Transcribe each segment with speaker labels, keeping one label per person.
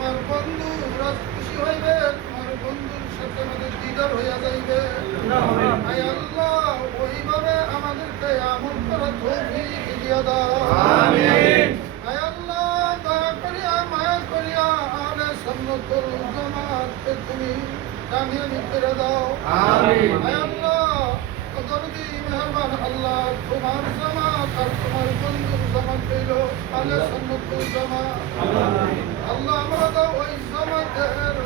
Speaker 1: তোমার বন্ধু রাজি খুশি হইবে তোমার বন্ধুর সাথে আমাদের দিদার হইয়া যাইবে। হায় আল্লাহ ওইভাবে আমাদেরকে আমল করা তৌফিক দিয়া দাও।
Speaker 2: আমিন।
Speaker 1: হায় আল্লাহ দয়া করিয়া মায়া করিয়া আলে সন্ন্যতুল জামাতকে তুমি কামিয়াবি করে দাও।
Speaker 2: আমিন।
Speaker 1: হায় আল্লাহ দরদি মেহরবান আল্লাহ তোমার জামাত আর তোমার বন্ধুর জামাত হইল আলে সন্ন্যতুল জামাত। আল্লাহ আমরা তো ওই জামাতের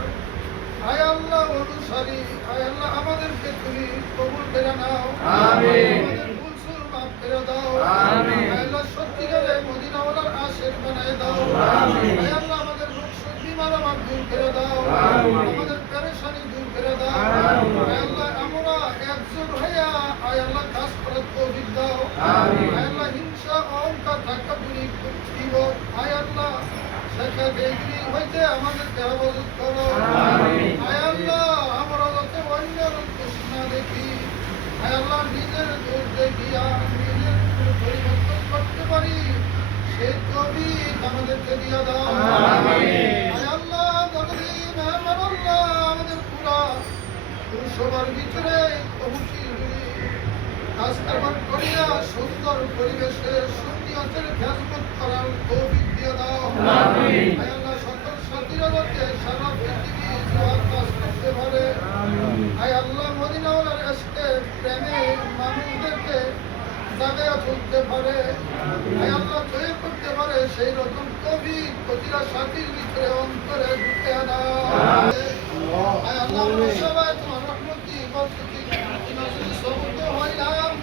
Speaker 1: হায় আল্লাহ অনুসারী আল্লাহ আমাদেরকে তুমি কবুল করে নাও
Speaker 2: আমিন।
Speaker 1: আমাদের মাফ করে দাও
Speaker 2: আমিন।
Speaker 1: আল্লাহ সত্যিকারে মদিনাওয়ালার আশের বানায় দাও
Speaker 2: আমিন।
Speaker 1: আল্লাহ আমাদের রোগ সর্দি মারামার দূর করে দাও
Speaker 2: আমিন।
Speaker 1: আমাদের পেরেশানি দূর করে দাও
Speaker 2: আমিন।
Speaker 1: আল্লাহ আমরা একজোট হইয়া হায় আল্লাহ কাজ করার তৌফিক দাও
Speaker 2: আমিন।
Speaker 1: আল্লাহ হিংসা অহংকার দিব হায় আল্লাহ সেটা দেগরি হইতে হেফাজত করো
Speaker 2: আমিন।
Speaker 1: হায় আল্লাহ আমরা যাতে অন্যের দোষ না দেখি হায় আল্লাহ নিজের দোষ দেখিয়া নিজের পরিবর্তন করতে পারি সেই কবি আমাদেরকে দিয়া দাও। আল্লাহ আমাদের পুরা পুরুষবার ভিতরে কারবার করিয়া সুন্দর পরিবেশে সুন্নিয়তের খেজমত করার তৌফিক দিয়ে দাও
Speaker 2: আমিন।
Speaker 1: হায় আল্লাহ সকল সাথীরা যাতে সারা পৃথিবী জোয়ার কাজ করতে পারে হায় আল্লাহ মদিনাওয়ালার এসকে প্রেমে মানুষদেরকে জাগায়া তুলতে পারে হায় আল্লাহ তৈরি করতে পারে সেই রকম কবি প্রতিটা সাথীর ভিতরে অন্তরে ঢুকে আনা। আল্লাহ। সবাই তোমার রহমতি বরকতি সবুত হইলাম কবুল